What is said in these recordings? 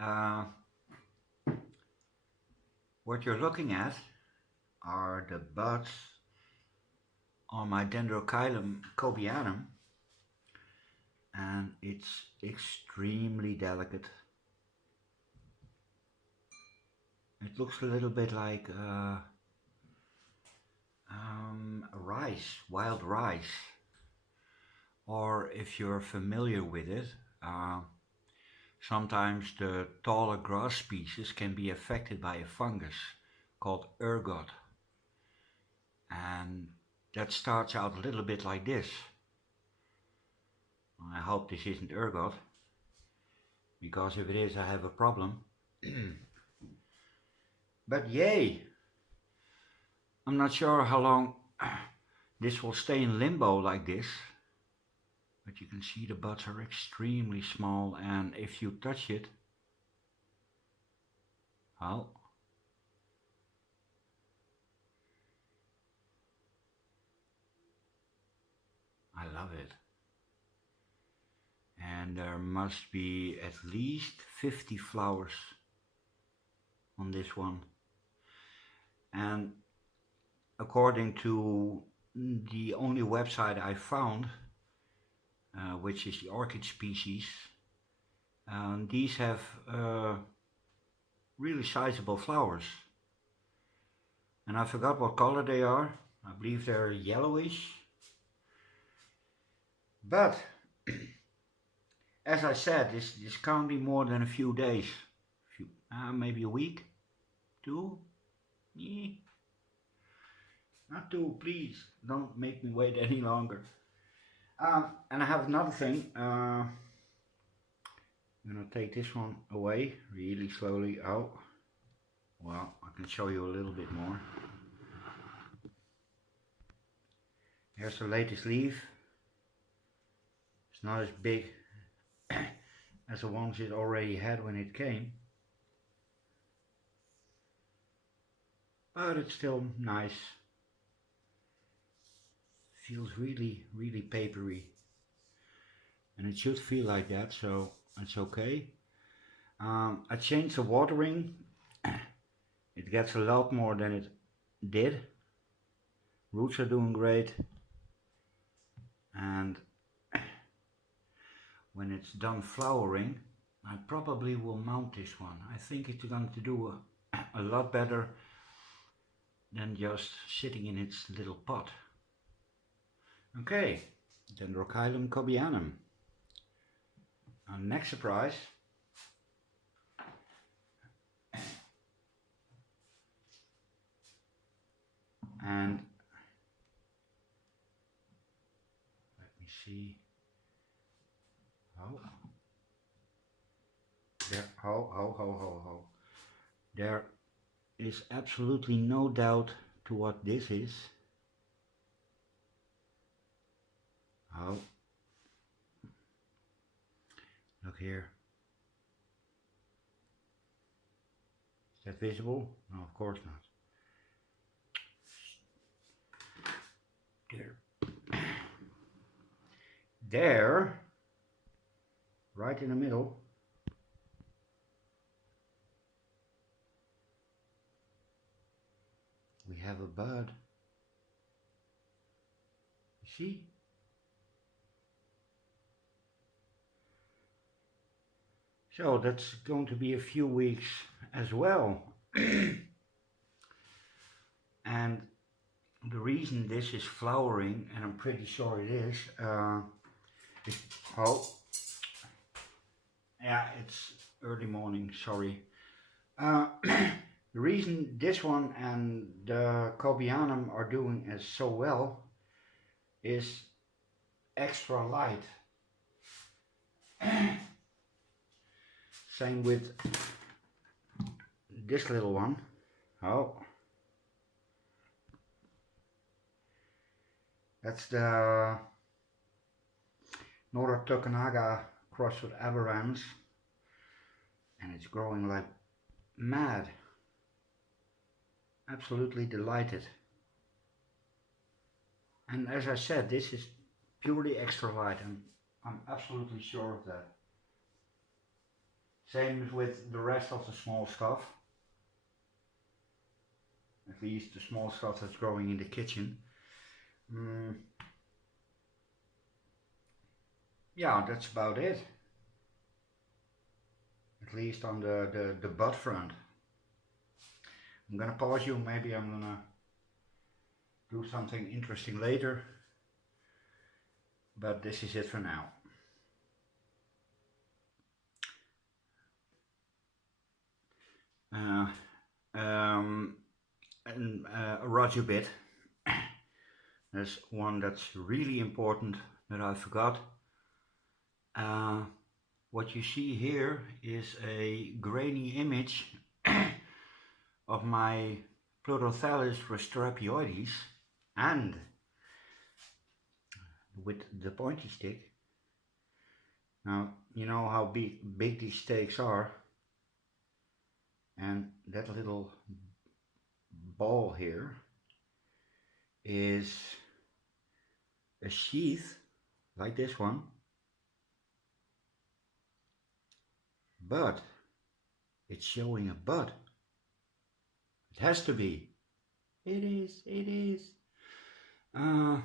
Uh, what you're looking at are the buds on my Dendrochilum cobianum, and it's extremely delicate. It looks a little bit like rice, wild rice, or if you're familiar with it, uh, sometimes the taller grass species can be affected by a fungus called ergot, and that starts out a little bit like this. I hope this isn't ergot, because if it is, I have a problem. But yay! I'm not sure how long this will stay in limbo like this, but you can see the buds are extremely small, and if you touch it, well, I love it. And there must be at least 50 flowers on this one. And according to the only website I found, which is the Orchid species, these have really sizable flowers. And I forgot what color they are. I believe they're yellowish. But as I said, this can't be more than a few days. Maybe a week, 2. Yeah. Not 2, please. Don't make me wait any longer. And I have another thing. I'm gonna take this one away really slowly. Oh, well, I can show you a little bit more. Here's the latest leaf. It's not as big as the ones it already had when it came, but it's still nice. Feels really, really papery, and it should feel like that, so it's okay. I changed the watering. It gets a lot more than it did. Roots are doing great, and when it's done flowering, I probably will mount this one. I think it's going to do a lot better than just sitting in its little pot. Okay, Dendrochilum cobianum. Our next surprise. And let me see. Oh, there. Oh. There is absolutely no doubt to what this is. Oh, look here. Is that visible? No, of course not. There, right in the middle, we have a bud. You see? So that's going to be a few weeks as well. And the reason this is flowering, and I'm pretty sure it is, yeah, it's early morning, sorry. The reason this one and the cobianum are doing as so well is extra light. Same with this little one. Oh, that's the Northern Tokanaga crossed with aberrans, and it's growing like mad. Absolutely delighted. And as I said, this is purely extra light, and I'm absolutely sure of that. Same with the rest of the small stuff. At least the small stuff that's growing in the kitchen. Yeah, that's about it. At least on the bud front. I'm gonna pause you, maybe I'm gonna do something interesting later. But this is it for now. A Roger bit. There's one that's really important that I forgot. What you see here is a grainy image of my Pleurothallus rostrapioides, and with the pointy stick. Now you know how big these stakes are, and that little ball here is a sheath like this one, but it's showing a bud. It has to be. It is. And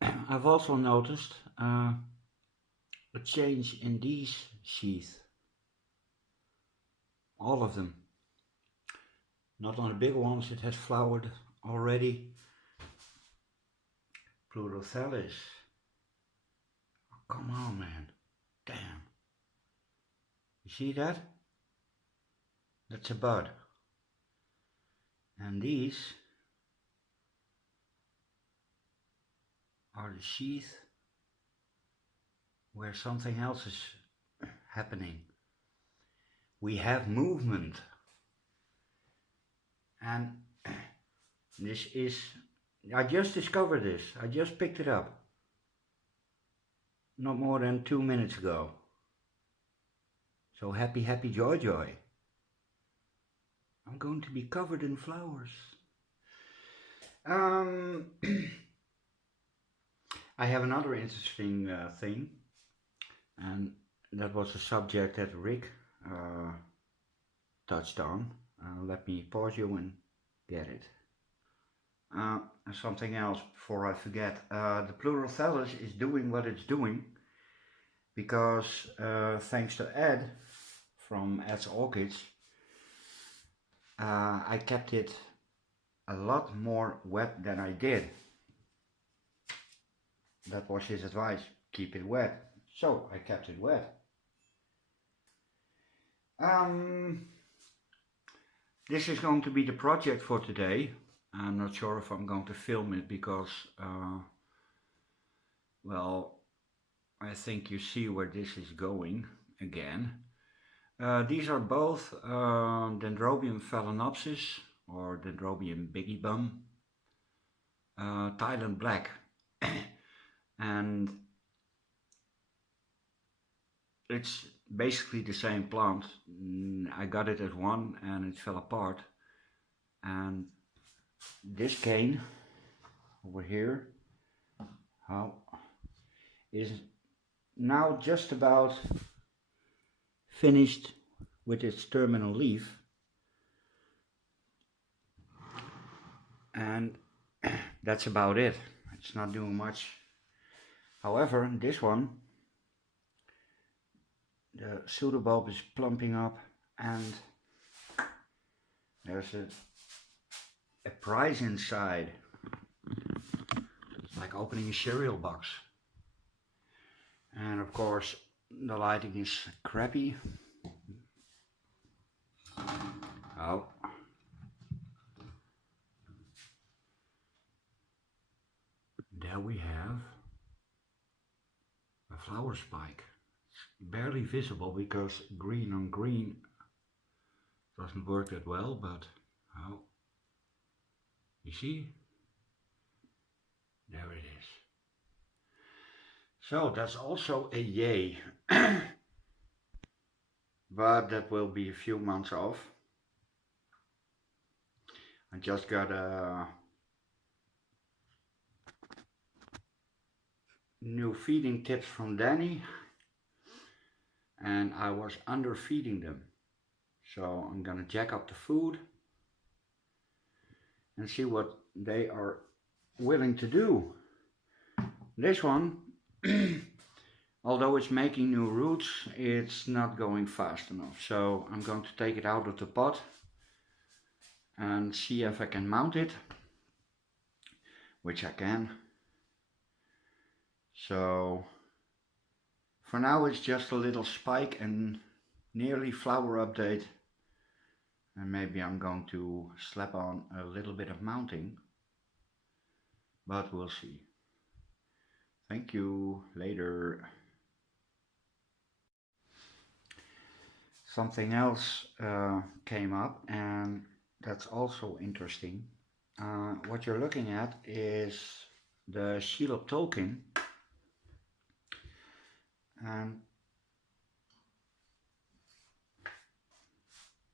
I've also noticed a change in these sheaths. All of them. Not on the big ones, it has flowered already. Pleurothallus. Oh, come on, man. Damn. You see that? That's a bud. And these are the sheath where something else is happening. We have movement. And this is, I just discovered this. I just picked it up. Not more than 2 minutes ago. So happy, happy, joy, joy. I'm going to be covered in flowers. I have another interesting thing, and that was a subject that Rick touched on. Let me pause you and get it. Something else before I forget. The Pleurothallus is doing what it's doing because thanks to Ed from Ed's Orchids, I kept it a lot more wet than I did. That was his advice, keep it wet. So I kept it wet. This is going to be the project for today. I'm not sure if I'm going to film it because, well, I think you see where this is going again. These are both Dendrobium phalaenopsis or Dendrobium bigibbum, Thailand black. And it's basically the same plant. I got it as one and it fell apart, and this cane over here is now just about finished with its terminal leaf, and that's about it. It's not doing much. However, this one, the pseudobulb is plumping up, and there's a prize inside. It's like opening a cereal box. And of course, the lighting is crappy. Oh. There we have a flower spike. It's barely visible because green on green doesn't work that well, but oh, you see? There it is. So that's also a yay. But that will be a few months off. I just got a new feeding tips from Danny. and I was underfeeding them. So I'm gonna jack up the food and see what they are willing to do. This one, although it's making new roots, it's not going fast enough. So I'm going to take it out of the pot and see if I can mount it, which I can. So for now it's just a little spike and nearly flower update, and maybe I'm going to slap on a little bit of mounting, but we'll see. Thank you, later. Something else came up, and that's also interesting. What you're looking at is the Shelob token, and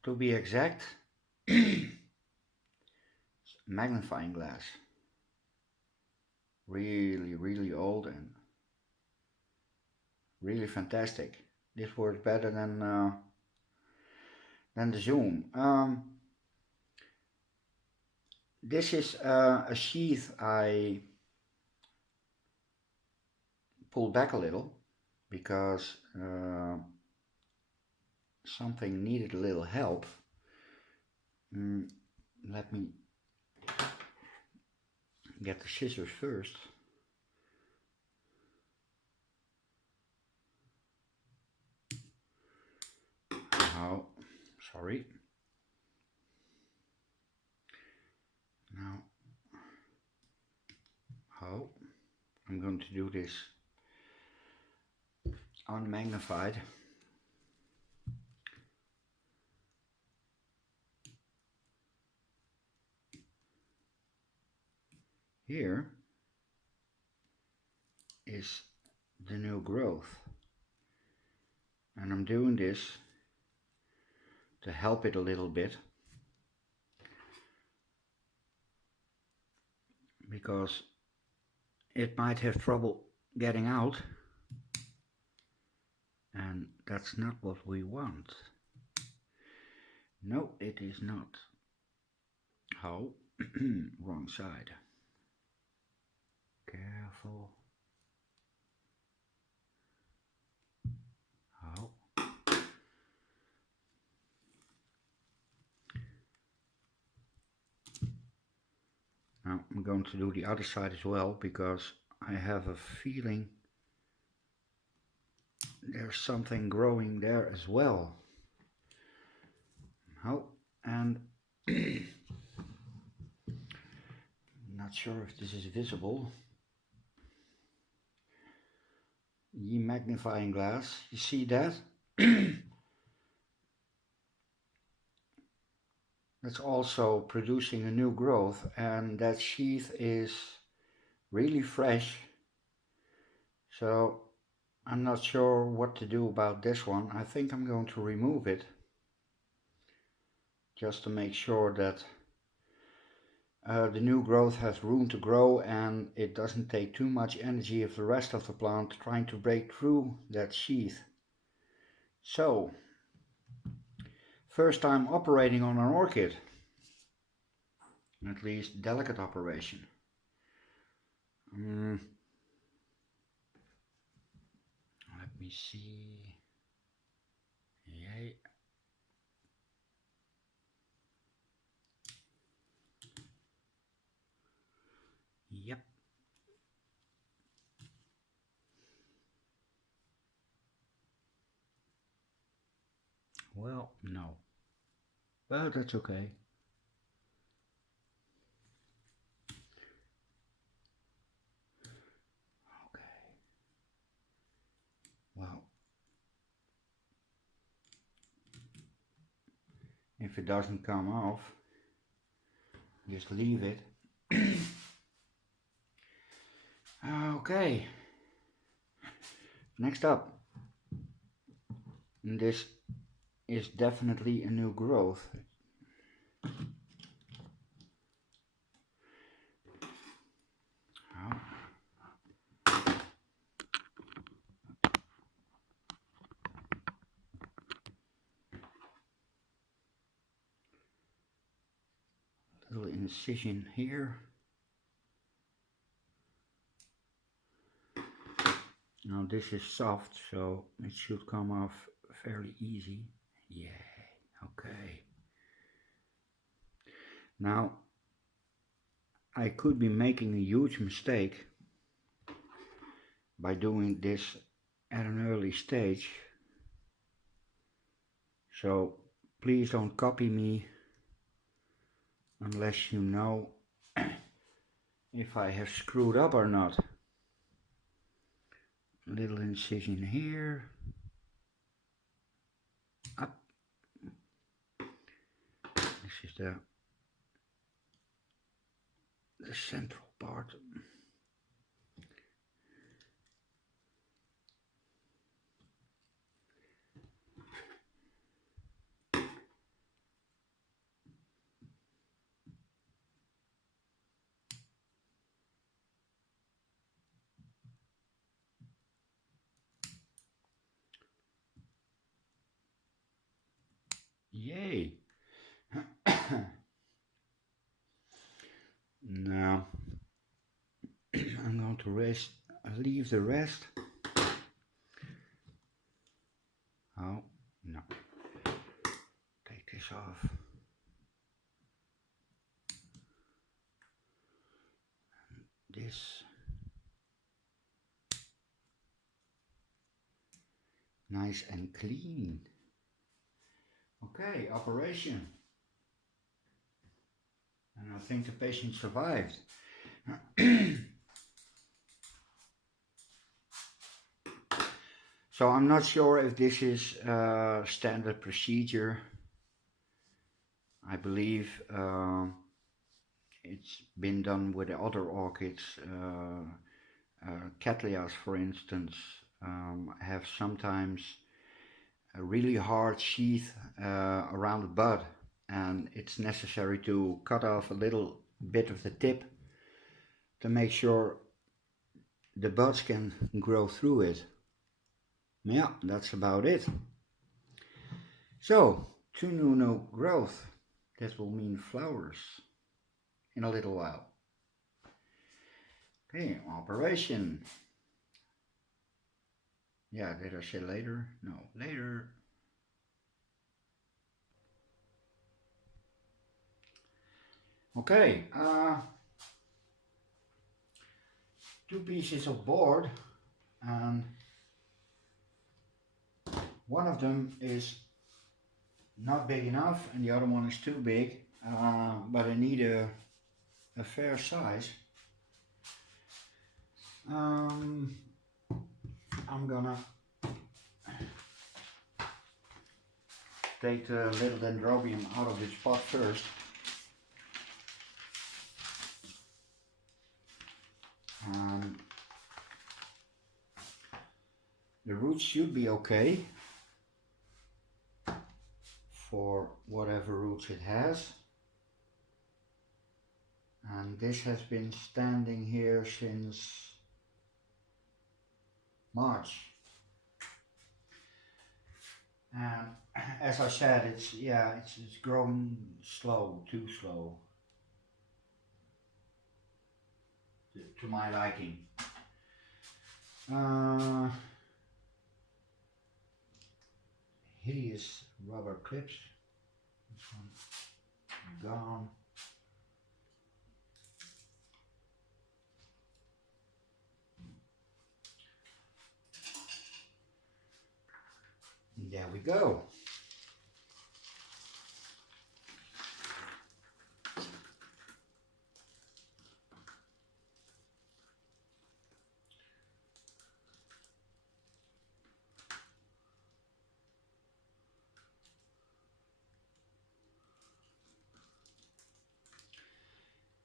to be exact, magnifying glass. Really old and really fantastic. This works better than the zoom. This is a sheath I pulled back a little because something needed a little help. Let me get the scissors first. Oh, sorry. Now, oh, I'm going to do this unmagnified. Here is the new growth, and I'm doing this to help it a little bit, because it might have trouble getting out, and that's not what we want. No, it is not. Oh, wrong side. Careful. Oh. Now I'm going to do the other side as well, because I have a feeling there's something growing there as well. Oh, and not sure if this is visible. The magnifying glass, you see that? That's also producing a new growth, and that sheath is really fresh. So I'm not sure what to do about this one. I think I'm going to remove it, just to make sure that the new growth has room to grow and it doesn't take too much energy of the rest of the plant trying to break through that sheath. So, first time operating on an orchid, at least delicate operation. Let me see. Yay. Yep. Well, no. But that's okay. Okay. Well, if it doesn't come off, just leave it. Okay. Next up. And this is definitely a new growth. incision here. Now this is soft, so it should come off fairly easy. Yeah, okay. Now, I could be making a huge mistake by doing this at an early stage. So please don't copy me unless you know if I have screwed up or not. Little incision here, up. This is the central part. Yay! Now I'm going to leave the rest. Oh no! Take this off. This nice and clean. Okay, operation. And I think the patient survived. So I'm not sure if this is standard procedure. I believe it's been done with the other orchids. Cattleyas, for instance, have sometimes a really hard sheath around the bud, and it's necessary to cut off a little bit of the tip to make sure the buds can grow through it. Yeah, that's about it. So, to no growth, that will mean flowers in a little while. Okay, operation. Yeah, did I say later? No, later. Okay, 2 pieces of board, and one of them is not big enough and the other one is too big, but I need a fair size. I'm gonna take the little dendrobium out of its pot first. The roots should be okay for whatever roots it has, and this has been standing here since March, and as I said, it's growing slow, too slow to my liking. Hideous rubber clips. This one gone. There we go.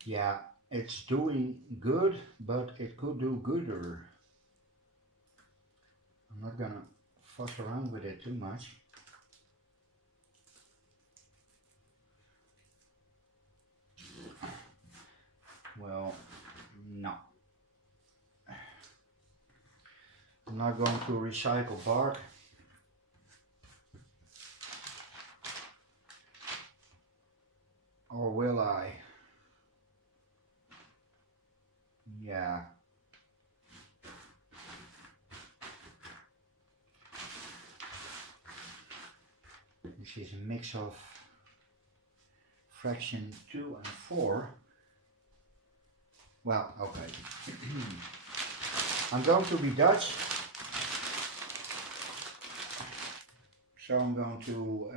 Yeah, it's doing good, but it could do gooder. I'm not gonna fuss around with it too much. Well, no. I'm not going to recycle bark. Or will I? yeah, this is a mix of fraction 2 and 4. Well, okay. I'm going to be Dutch, so I'm going to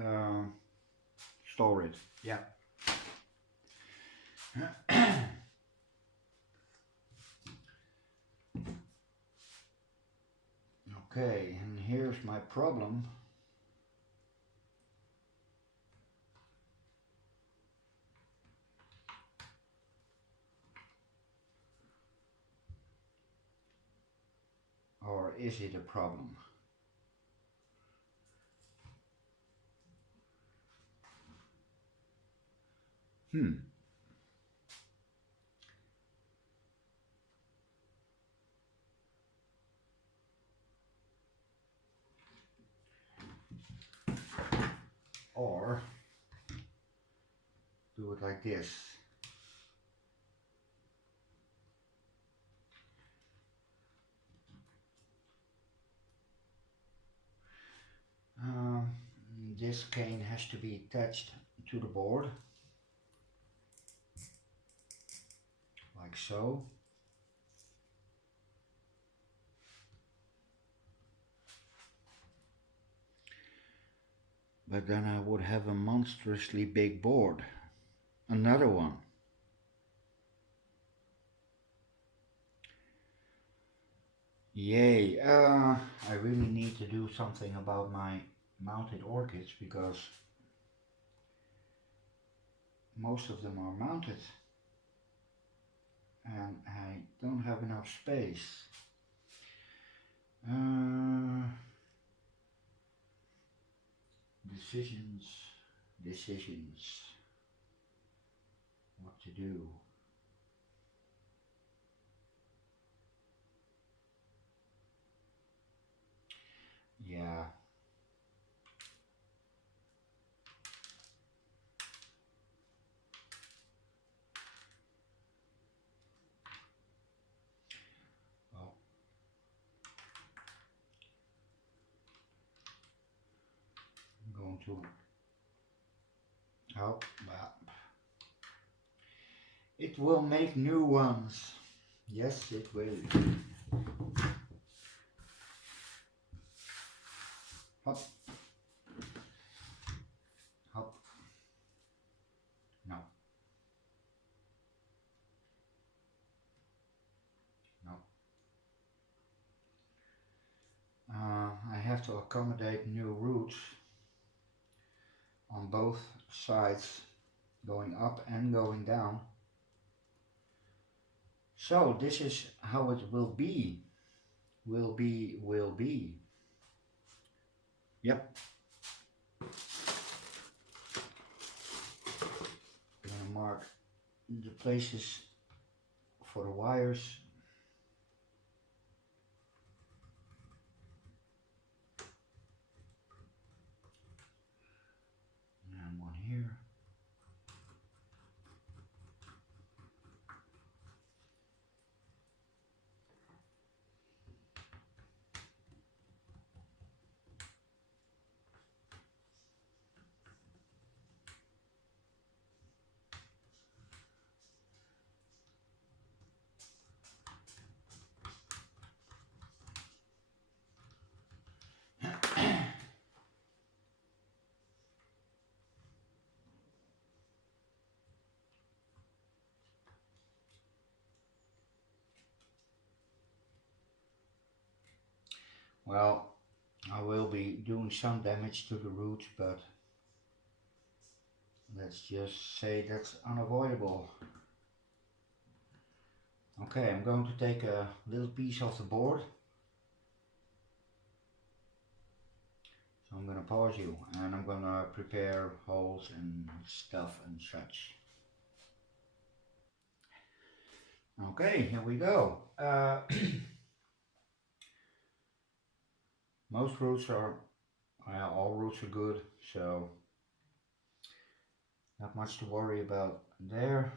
store it. Yeah. Okay, and here's my problem. Or is it a problem? Or do it like this. This cane has to be attached to the board, like so. But then I would have a monstrously big board. Another one. Yay. I really need to do something about my mounted orchids because most of them are mounted and I don't have enough space. Decisions, what to do. Yeah. Well, I'm going to well, it will make new ones. Yes, it will. Hop. Hop. No. No. I have to accommodate new roots on both sides, going up and going down. So this is how it will be. Will be. Yep. I'm gonna mark the places for the wires. And one here. Well, I will be doing some damage to the roots, but let's just say that's unavoidable. Okay, I'm going to take a little piece of the board. So I'm going to pause you and I'm going to prepare holes and stuff and such. Okay, here we go. Most roots are, all roots are good, so not much to worry about there.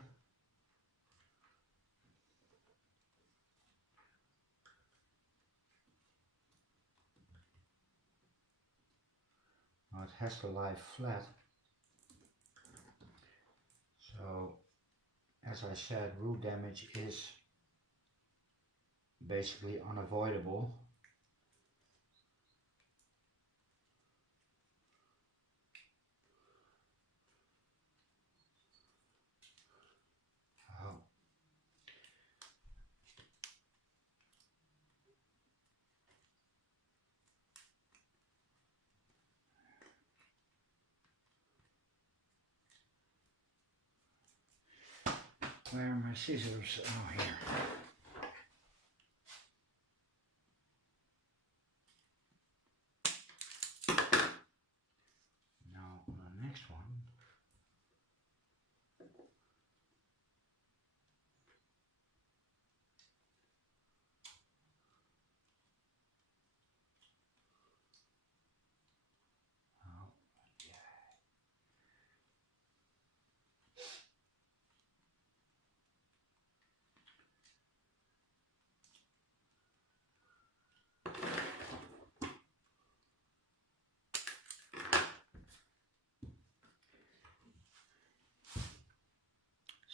Now it has to lie flat. So, as I said, root damage is basically unavoidable. Oh. Where are my scissors? Oh, here. Now the next one. Oh, yeah.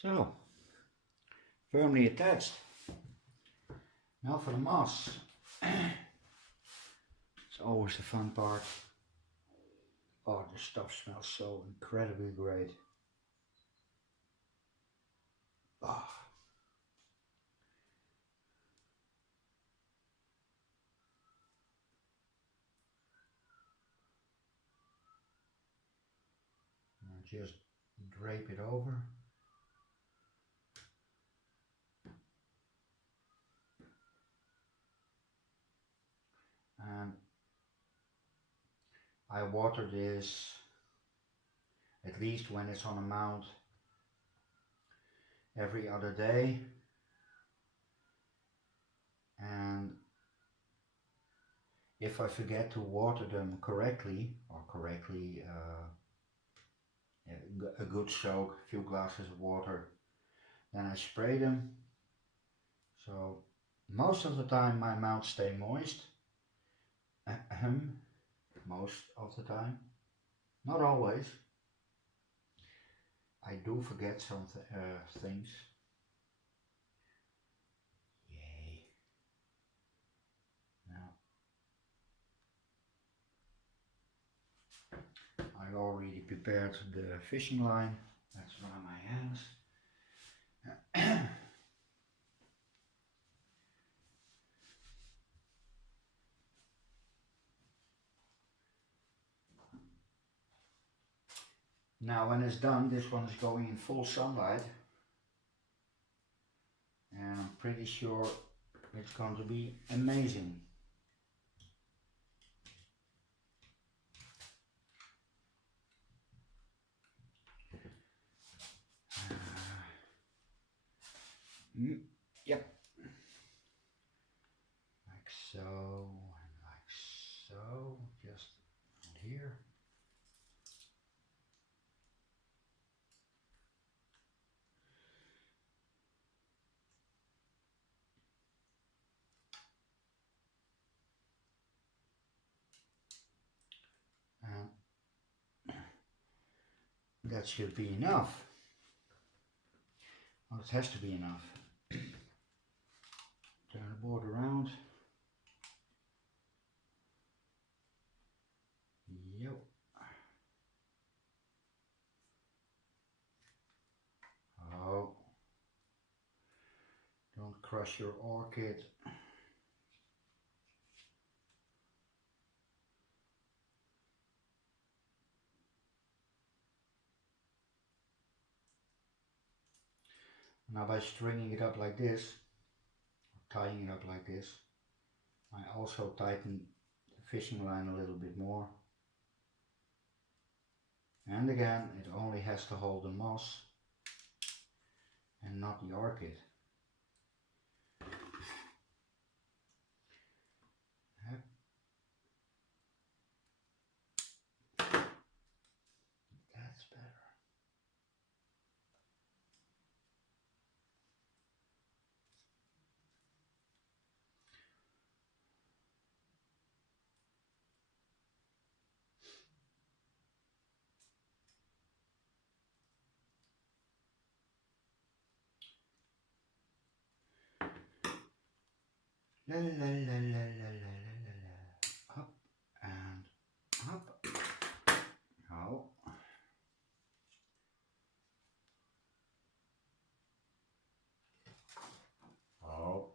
So, firmly attached. Now for the moss. It's always the fun part. Oh, the stuff smells so incredibly great. Oh. And just drape it over. And I water this at least when it's on a mount every other day. And if I forget to water them correctly, a good soak, a few glasses of water, then I spray them. So most of the time my mounts stay moist. Most of the time, not always. I do forget some things. Yay. Now, I already prepared the fishing line. Let's dry my hands. Now when it's done, this one is going in full sunlight. And I'm pretty sure it's going to be amazing. Yep. Like so, and like so, just here. And that should be enough. Well, it has to be enough. Turn the board around. Yep. Oh. Don't crush your orchid. Now by stringing it up like this, or tying it up like this, I also tighten the fishing line a little bit more. And again, it only has to hold the moss and not the orchid. Yep. That's better. La la la la la la la la la. Up and up. Oh. Oh.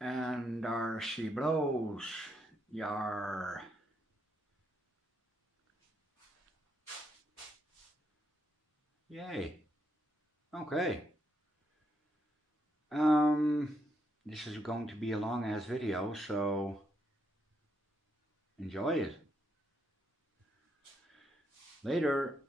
And there she blows. Yar. Yay. Okay. This is going to be a long ass video, so enjoy it. Later.